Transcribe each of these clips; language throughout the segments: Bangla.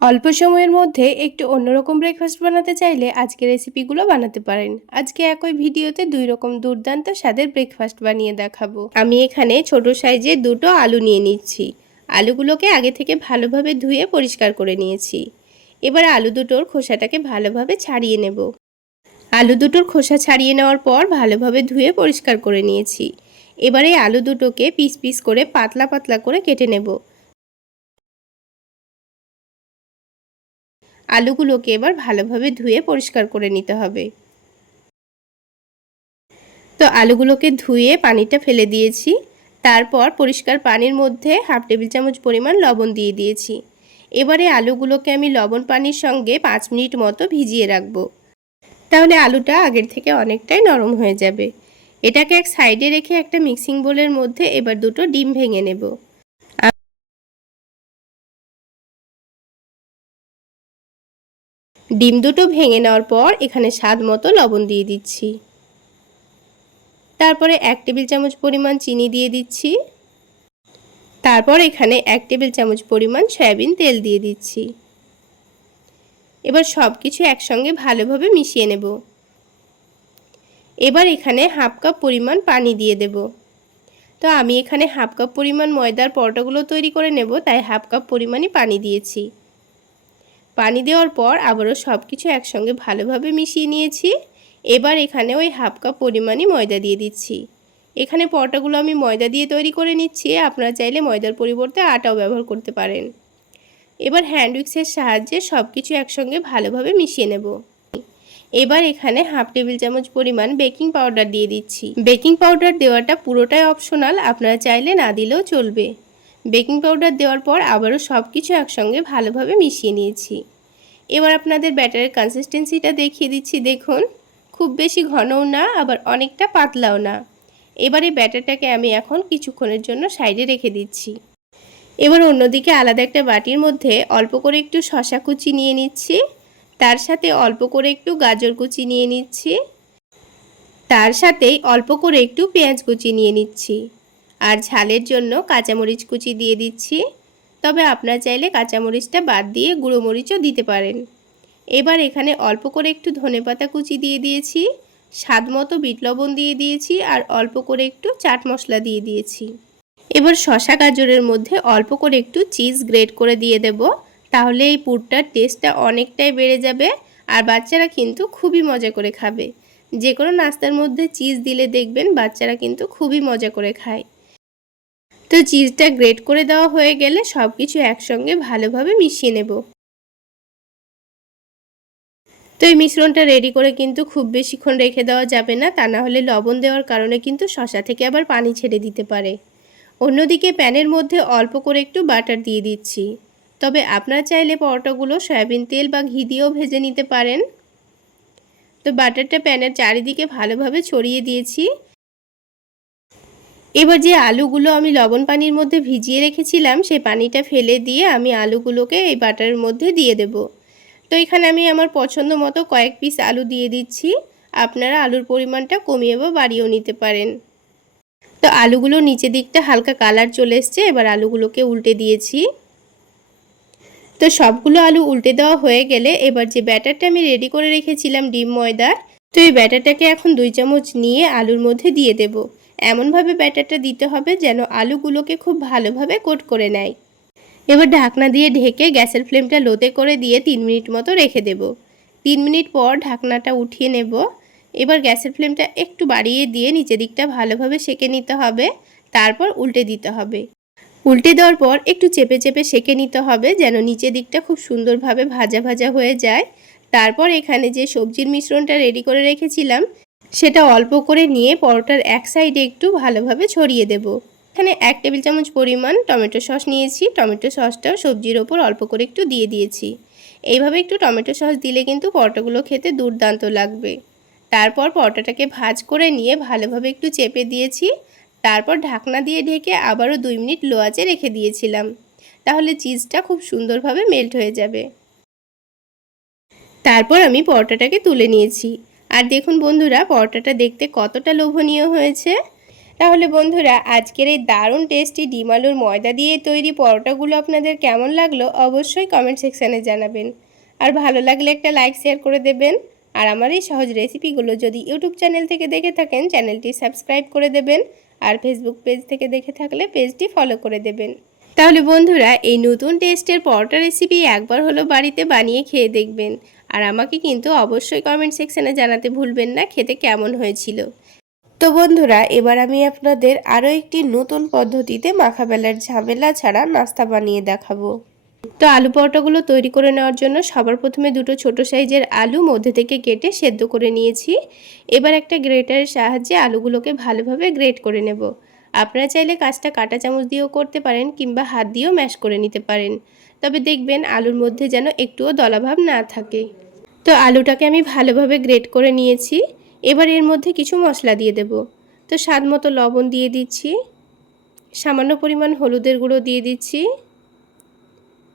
অল্প সময়ের মধ্যে একটু অন্যরকম ব্রেকফাস্ট বানাতে চাইলে আজকে রেসিপিগুলো বানাতে পারেন। আজকে একই ভিডিওতে দুই রকম দুর্দান্ত স্বাদের ব্রেকফাস্ট বানিয়ে দেখাবো। আমি এখানে ছোট সাইজের দুটো আলু নিয়ে নিচ্ছি। আলুগুলোকে আগে থেকে ভালোভাবে ধুয়ে পরিষ্কার করে নিয়েছি। এবার আলু দুটোর খোসাটাকে ভালোভাবে ছাড়িয়ে নেব। আলু দুটোর খোসা ছাড়িয়ে নেওয়ার পর ভালোভাবে ধুয়ে পরিষ্কার করে নিয়েছি। এবারে আলু দুটোকে পিস পিস করে পাতলা পাতলা করে কেটে নেব। আলুগুলোকে এবার ভালোভাবে ধুয়ে পরিষ্কার করে নিতে হবে। তো আলুগুলোকে ধুয়ে পানিটা ফেলে দিয়েছি। তারপর পরিষ্কার পানির মধ্যে হাফ টেবিল চামচ পরিমাণ লবণ দিয়ে দিয়েছি। এবারে আলুগুলোকে আমি লবণ পানির সঙ্গে 5 মিনিট মতো ভিজিয়ে রাখবো। তাহলে আলুটা আগের থেকে অনেকটাই নরম হয়ে যাবে। এটাকে এক সাইডে রেখে একটা মিক্সিং বোলের মধ্যে এবার দুটো ডিম ভেঙে নেব। ডিম দুটো ভেঙে নেওয়ার পর এখানে স্বাদ মতো লবণ দিয়ে দিচ্ছি। তারপরে 1 টেবিল চামচ পরিমাণ চিনি দিয়ে দিচ্ছি। তারপর এখানে 1 টেবিল চামচ পরিমাণ সয়াবিন তেল দিয়ে দিচ্ছি। এবার সব কিছু একসঙ্গে ভালোভাবে মিশিয়ে নেব। এবার এখানে হাফ কাপ পরিমাণ পানি দিয়ে দেব। তো আমি এখানে হাফ কাপ পরিমাণ ময়দার পরোটাগুলো তৈরি করে নেব, তাই হাফ কাপ পরিমাণই পানি দিয়েছি। পানি দেওয়ার পর আবারও সব কিছু একসঙ্গে ভালোভাবে মিশিয়ে নিয়েছি। এবার এখানে ওই হাফ কাপ পরিমাণই ময়দা দিয়ে দিচ্ছি। এখানে পরোটাগুলো আমি ময়দা দিয়ে তৈরি করে নিচ্ছি, আপনারা চাইলে ময়দার পরিবর্তে আটাও ব্যবহার করতে পারেন। এবার হ্যান্ড উইক্সের সাহায্যে সব কিছু একসঙ্গে ভালোভাবে মিশিয়ে নেব। এবার এখানে হাফ টেবিল চামচ পরিমাণ বেকিং পাউডার দিয়ে দিচ্ছি। বেকিং পাউডার দেওয়াটা পুরোটাই অপশনাল, আপনারা চাইলে না দিলেও চলবে। বেকিং পাউডার দেওয়ার পর আবারও সব কিছু একসঙ্গে ভালোভাবে মিশিয়ে নিয়েছি। এবার আপনাদের ব্যাটারের কনসিস্টেন্সিটা দেখিয়ে দিচ্ছি। দেখুন, খুব বেশি ঘনও না আবার অনেকটা পাতলাও না। এবারে ব্যাটারটাকে আমি এখন কিছুক্ষণের জন্য সাইডে রেখে দিচ্ছি। এবার অন্যদিকে আলাদা একটা বাটির মধ্যে অল্প করে একটু শসা কুচি নিয়ে নিচ্ছি। তার সাথে অল্প করে একটু গাজর কুচি নিয়ে নিচ্ছি। তার সাথেই অল্প করে একটু পেঁয়াজ কুচি নিয়ে নিচ্ছি। আর ঝালের জন্য কাঁচামরিচ কুচি দিয়ে দিচ্ছি। তবে আপনারা চাইলে কাঁচামরিচটা বাদ দিয়ে গুঁড়ো মরিচও দিতে পারেন। এবার এখানে অল্প করে একটু ধনেপাতা কুচি দিয়ে দিয়েছি, স্বাদ মতো বিট লবণ দিয়ে দিয়েছি আর অল্প করে একটু চাট মশলা দিয়ে দিয়েছি। এবার শসা গাজরের মধ্যে অল্প করে একটু চিজ গ্রেট করে দিয়ে দেব। তাহলে এই পুরটার টেস্টটা অনেকটাই বেড়ে যাবে আর বাচ্চারা কিন্তু খুবই মজা করে খাবে। যে কোনো নাস্তার মধ্যে চিজ দিলে দেখবেন বাচ্চারা কিন্তু খুবই মজা করে খায়। তো চিজটা গ্রেট করে দেওয়া হয়ে গেলে সব কিছু একসঙ্গে ভালোভাবে মিশিয়ে নেব। তো এই মিশ্রণটা রেডি করে কিন্তু খুব বেশিক্ষণ রেখে দেওয়া যাবে না, তা না হলে লবণ দেওয়ার কারণে কিন্তু শসা থেকে আবার পানি ছেড়ে দিতে পারে। অন্যদিকে প্যানের মধ্যে অল্প করে একটু বাটার দিয়ে দিচ্ছি। তবে আপনারা চাইলে পরোটাগুলো সয়াবিন তেল বা ঘি দিয়েও ভেজে নিতে পারেন। তো বাটারটা প্যানের চারিদিকে ভালোভাবে ছড়িয়ে দিয়েছি। এবার যে আলুগুলো আমি লবণ পানির মধ্যে ভিজিয়ে রেখেছিলাম সেই পানিটা ফেলে দিয়ে আমি আলুগুলোকে এই বাটারের মধ্যে দিয়ে দেব। তো এখানে আমি আমার পছন্দ মতো কয়েক পিস আলু দিয়ে দিচ্ছি। আপনারা আলুর পরিমাণটা কমিয়ে বা বাড়িয়েও নিতে পারেন। তো আলুগুলো নিচের দিকটা হালকা কালার চলে এসছে। এবার আলুগুলোকে উল্টে দিয়েছি। তো সবগুলো আলু উল্টে দেওয়া হয়ে গেলে এবার যে ব্যাটারটা আমি রেডি করে রেখেছিলাম ডিম ময়দার, তো এই ব্যাটারটাকে এখন 2 চামচ নিয়ে আলুর মধ্যে দিয়ে দেব। এমনভাবে ব্যাটারটা দিতে হবে যেন আলুগুলোকে খুব ভালোভাবে কোট করে নেয়। এবার ঢাকনা দিয়ে ঢেকে গ্যাসের ফ্লেমটা লোতে করে দিয়ে 3 মিনিট মতো রেখে দেব। 3 মিনিট পর ঢাকনাটা উঠিয়ে নেব। এবার গ্যাসের ফ্লেমটা একটু বাড়িয়ে দিয়ে নিচের দিকটা ভালোভাবে সেঁকে নিতে হবে। তারপর উল্টে দিতে হবে। উল্টে দেওয়ার পর একটু চেপে চেপে সেঁকে নিতে হবে যেন নিচের দিকটা খুব সুন্দরভাবে ভাজা ভাজা হয়ে যায়। তারপর এখানে যে সবজির মিশ্রণটা রেডি করে রেখেছিলাম সেটা অল্প করে নিয়ে পরোটার এক সাইডে একটু ভালোভাবে ছড়িয়ে দেব। এখানে 1 টেবিল চামচ পরিমাণ টমেটো সস নিয়েছি। টমেটো সসটাও সবজির ওপর অল্প করে একটু দিয়ে দিয়েছি। এইভাবে একটু টমেটো সস দিলে কিন্তু পরোটাগুলো খেতে দুর্দান্ত লাগবে। তারপর পরোটাটাকে ভাজ করে নিয়ে ভালোভাবে একটু চেপে দিয়েছি। তারপর ঢাকনা দিয়ে ঢেকে আবারও 2 মিনিট লো আঁচে রেখে দিয়েছিলাম। তাহলে চিজটা খুব সুন্দরভাবে মেল্ট হয়ে যাবে। তারপর আমি পরোটাটাকে তুলে নিয়েছি। আর দেখুন বন্ধুরা, পরোটাটা দেখতে কতটা লোভনীয় হয়েছে। তাহলে বন্ধুরা আজকের এই দারুণ টেস্টি ডিম আলুর ময়দা দিয়ে তৈরি পরোটাগুলো আপনাদের কেমন লাগলো অবশ্যই কমেন্ট সেকশানে জানাবেন। আর ভালো লাগলে একটা লাইক শেয়ার করে দেবেন। আর আমার এই সহজ রেসিপিগুলো যদি ইউটিউব চ্যানেল থেকে দেখে থাকেন চ্যানেলটি সাবস্ক্রাইব করে দেবেন। আর ফেসবুক পেজ থেকে দেখে থাকলে পেজটি ফলো করে দেবেন। তাহলে বন্ধুরা এই নতুন টেস্টের পরোটা রেসিপি একবার হলো বাড়িতে বানিয়ে খেয়ে দেখবেন। আর আমাকে কিন্তু অবশ্যই কমেন্ট সেকশানে জানাতে ভুলবেন না খেতে কেমন হয়েছিল। তো বন্ধুরা এবার আমি আপনাদের আরও একটি নতুন পদ্ধতিতে মাখা বেলার ঝামেলা ছাড়া নাস্তা বানিয়ে দেখাবো। তো আলু পরোটাগুলো তৈরি করে নেওয়ার জন্য সবার প্রথমে দুটো ছোট সাইজের আলু মধ্যে থেকে কেটে সেদ্ধ করে নিয়েছি। এবার একটা গ্রেটারের সাহায্যে আলুগুলোকে ভালোভাবে গ্রেট করে নেব। আপনারা চাইলে কাজটা কাঁটা চামচ দিয়েও করতে পারেন কিংবা হাত দিয়েও ম্যাশ করে নিতে পারেন, তবে দেখবেন আলুর মধ্যে যেন একটুও দলাভাব না থাকে। তো আলুটাকে আমি ভালোভাবে গ্রেট করে নিয়েছি। এবার এর মধ্যে কিছু মশলা দিয়ে দেব। তো স্বাদ মতো লবণ দিয়ে দিচ্ছি, সামান্য পরিমাণ হলুদের গুঁড়ো দিয়ে দিচ্ছি,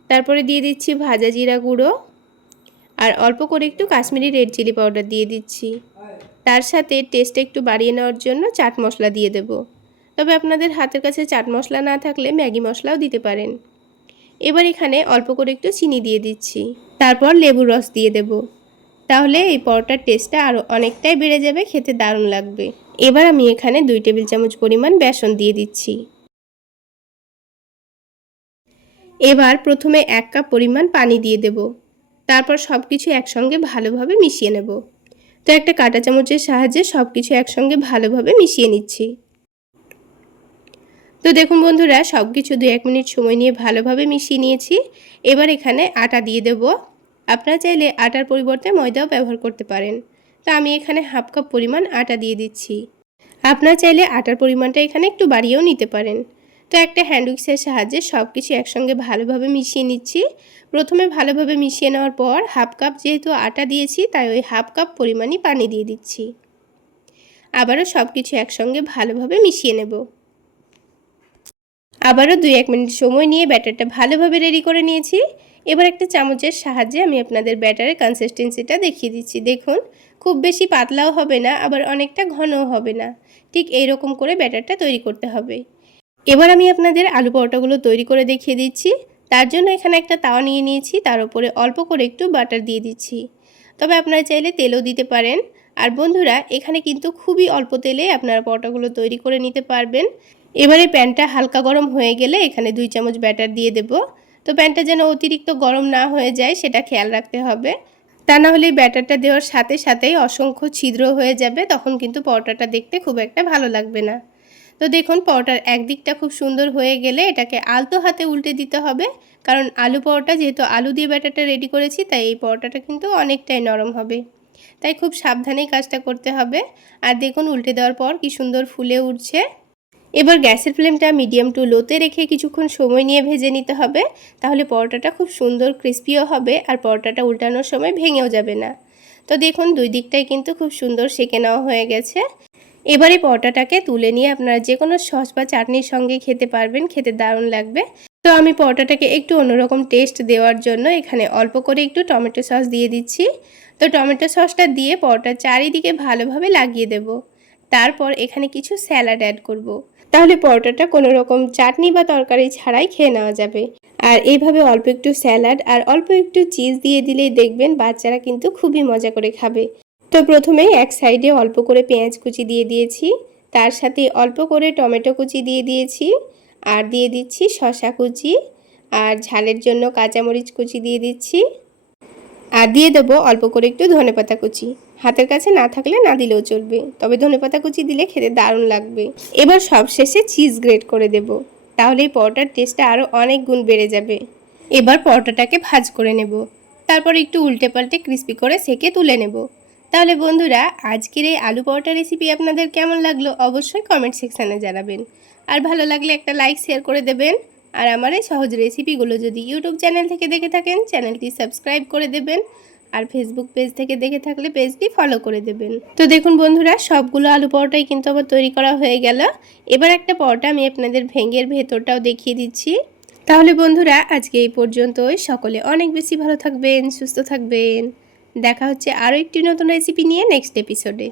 তারপরে দিয়ে দিচ্ছি ভাজা জিরা গুঁড়ো, আর অল্প করে একটু কাশ্মীরি রেড চিলি পাউডার দিয়ে দিচ্ছি। তার সাথে টেস্ট একটু বাড়িয়ে নেওয়ার জন্য চাট মশলা দিয়ে দেব। তবে আপনাদের হাতের কাছে চাট মশলা না থাকলে ম্যাগি মশলাও দিতে পারেন। এবার এখানে অল্প করে একটু চিনি দিয়ে দিচ্ছি, তারপর লেবুর রস দিয়ে দেব। তাহলে এই পরোটার টেস্টটা আরও অনেকটাই বেড়ে যাবে, খেতে দারুণ লাগবে। এবার আমি এখানে 2 টেবিল চামচ পরিমাণ বেসন দিয়ে দিচ্ছি। এবার প্রথমে 1 কাপ পরিমাণ পানি দিয়ে দেব। তারপর সব কিছু একসঙ্গে ভালোভাবে মিশিয়ে নেব। তো একটা কাঁটা চামচের সাহায্যে সব কিছু একসঙ্গে ভালোভাবে মিশিয়ে নিচ্ছি। তো দেখুন বন্ধুরা সব কিছু 2-1 মিনিট সময় নিয়ে ভালোভাবে মিশিয়ে নিয়েছি। এবার এখানে আটা দিয়ে দেব। আপনারা চাইলে আটার পরিবর্তে ময়দাও ব্যবহার করতে পারেন। তো আমি এখানে হাফ কাপ পরিমাণ আটা দিয়ে দিচ্ছি। আপনারা চাইলে আটার পরিমাণটা এখানে একটু বাড়িয়েও নিতে পারেন। তো একটা হ্যান্ড উইক্সের সাহায্যে সব কিছু একসঙ্গে ভালোভাবে মিশিয়ে নিচ্ছি। প্রথমে ভালোভাবে মিশিয়ে নেওয়ার পর হাফ কাপ যেহেতু আটা দিয়েছি তাই ওই হাফ কাপ পরিমাণই পানি দিয়ে দিচ্ছি। আবারও সব কিছু একসঙ্গে ভালোভাবে মিশিয়ে নেব। আবারও 2-1 মিনিট সময় নিয়ে ব্যাটারটা ভালোভাবে রেডি করে নিয়েছি। এবার একটা চামচের সাহায্যে আমি আপনাদের ব্যাটারের কনসিস্টেন্সিটা দেখিয়ে দিচ্ছি। দেখুন খুব বেশি পাতলাও হবে না, আবার অনেকটা ঘনও হবে না, ঠিক এই রকম করে ব্যাটারটা তৈরি করতে হবে। এবার আমি আপনাদের আলু পরোটাগুলো তৈরি করে দেখিয়ে দিচ্ছি। তার জন্য এখানে একটা তাওয়া নিয়ে নিয়েছি, তার উপরে অল্প করে একটু বাটার দিয়ে দিচ্ছি। তবে আপনারা চাইলে তেলও দিতে পারেন। আর বন্ধুরা এখানে কিন্তু খুবই অল্প তেলে আপনারা পরোটাগুলো তৈরি করে নিতে পারবেন। এবারে প্যানটা হালকা গরম হয়ে গেলে এখানে 2 চামচ ব্যাটার দিয়ে দেব। তো প্যানটা যেন অতিরিক্ত গরম না হয়ে যায় সেটা খেয়াল রাখতে হবে, তা না হলে ব্যাটারটা দেওয়ার সাথে সাথেই অসংখ্য ছিদ্র হয়ে যাবে, তখন কিন্তু পরোটাটা দেখতে খুব একটা ভালো লাগবে না। তো দেখুন পরোটার একদিকটা খুব সুন্দর হয়ে গেলে এটাকে আলতো হাতে উল্টে দিতে হবে, কারণ আলু পরোটা যেহেতু আলু দিয়ে ব্যাটারটা রেডি করেছি তাই এই পরোটাটা কিন্তু অনেকটাই নরম হবে, তাই খুব সাবধানেই কাজটা করতে হবে। আর দেখুন উল্টে দেওয়ার পর কি সুন্দর ফুলে উঠছে। এবার গ্যাসের ফ্লেমটা মিডিয়াম টু লোতে রেখে কিছুক্ষণ সময় নিয়ে ভেজে নিতে হবে, তাহলে পরোটাটা খুব সুন্দর ক্রিস্পিও হবে আর পরোটাটা উল্টানোর সময় ভেঙেও যাবে না। তো দেখুন দুই দিকটাই কিন্তু খুব সুন্দর সেঁকে নেওয়া হয়ে গেছে। এবারে পরোটাটাকে তুলে নিয়ে আপনারা যে কোনো সস বা চাটনির সঙ্গে খেতে পারবেন, খেতে দারুণ লাগবে। তো আমি পরোটাটাকে একটু অন্যরকম টেস্ট দেওয়ার জন্য এখানে অল্প করে একটু টমেটো সস দিয়ে দিচ্ছি। তো টমেটো সসটা দিয়ে পরোটার চারিদিকে ভালোভাবে লাগিয়ে দেব। তারপর এখানে কিছু স্যালাড অ্যাড করব। তাহলে পরোটাটা কোনো রকম চাটনি বা তরকারি ছাড়াই খেয়ে নেওয়া যাবে। আর এইভাবে অল্প একটু স্যালাড আর অল্প একটু চিজ দিয়ে দিলেই দেখবেন বাচ্চারা কিন্তু খুবই মজা করে খাবে। তো প্রথমেই এক সাইডে অল্প করে পেঁয়াজ কুচি দিয়ে দিয়েছি, তার সাথে অল্প করে টমেটো কুচি দিয়ে দিয়েছি, আর দিয়ে দিচ্ছি শসা কুচি, আর ঝালের জন্য কাঁচামরিচ কুচি দিয়ে দিচ্ছি, আর দিয়ে দেবো অল্প করে একটু ধনেপাতা কুচি। হাতের কাছে না থাকলে না দিলেও চলবে, তবে ধনেপাতা কুচি দিলে খেতে দারুণ লাগবে। এবার সবশেষে চিজ গ্রেট করে দেব, তাহলে এই পরোটার টেস্টটা আরও অনেক গুণ বেড়ে যাবে। এবার পরোটাটাকে ভাজ করে নেব, তারপর একটু উল্টে পাল্টে ক্রিস্পি করে সেকে তুলে নেব। তাহলে বন্ধুরা আজকের এই আলু পরোটা রেসিপি আপনাদের কেমন লাগলো অবশ্যই কমেন্ট সেকশানে জানাবেন। আর ভালো লাগলে একটা লাইক শেয়ার করে দেবেন। আর আমার এই সহজ রেসিপিগুলো যদি ইউটিউব চ্যানেল থেকে দেখে থাকেন চ্যানেলটি সাবস্ক্রাইব করে দেবেন, আর ফেসবুক পেজ থেকে দেখে থাকলে পেজটি ফলো করে দেবেন। তো দেখুন বন্ধুরা সবগুলো আলু পরোটাই কিন্তু আবার তৈরি করা হয়ে গেল। এবার একটা পরোটা আমি আপনাদের ভেঙের ভেতরটাও দেখিয়ে দিচ্ছি। তাহলে বন্ধুরা আজকে এই পর্যন্তই। সকলে অনেক বেশি ভালো থাকবেন, সুস্থ থাকবেন। দেখা হচ্ছে আরও একটি নতুন রেসিপি নিয়ে নেক্সট এপিসোডে।